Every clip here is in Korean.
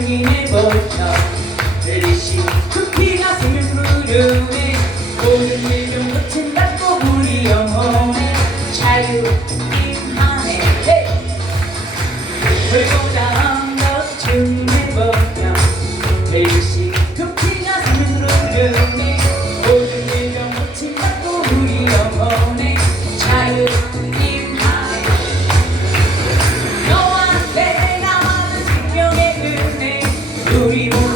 중인일 법이다 들리시 쿠키가 생일 부르네 모든 일정 끝은 닫고 우리 영혼에 자유 임하네. hey! 불보다 we were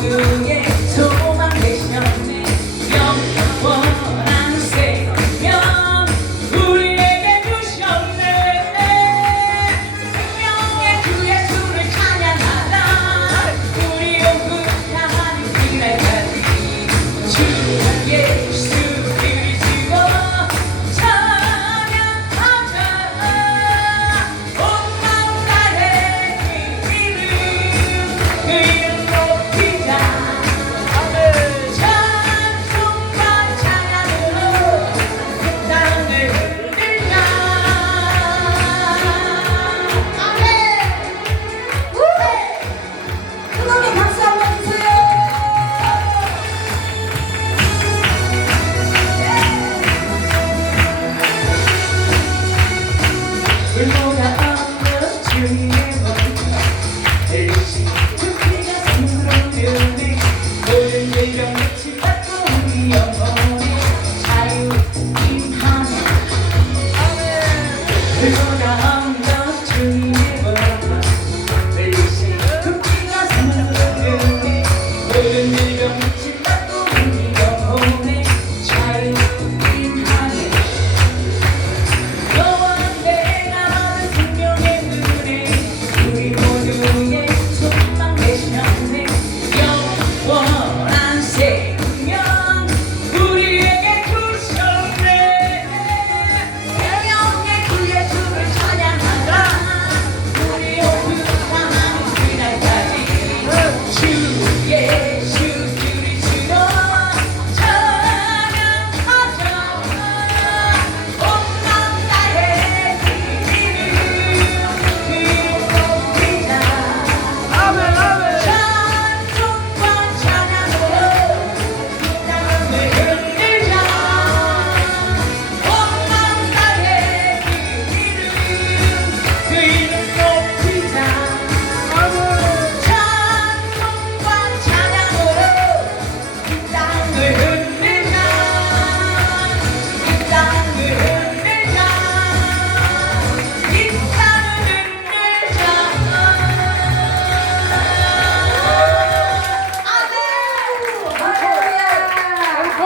Segunda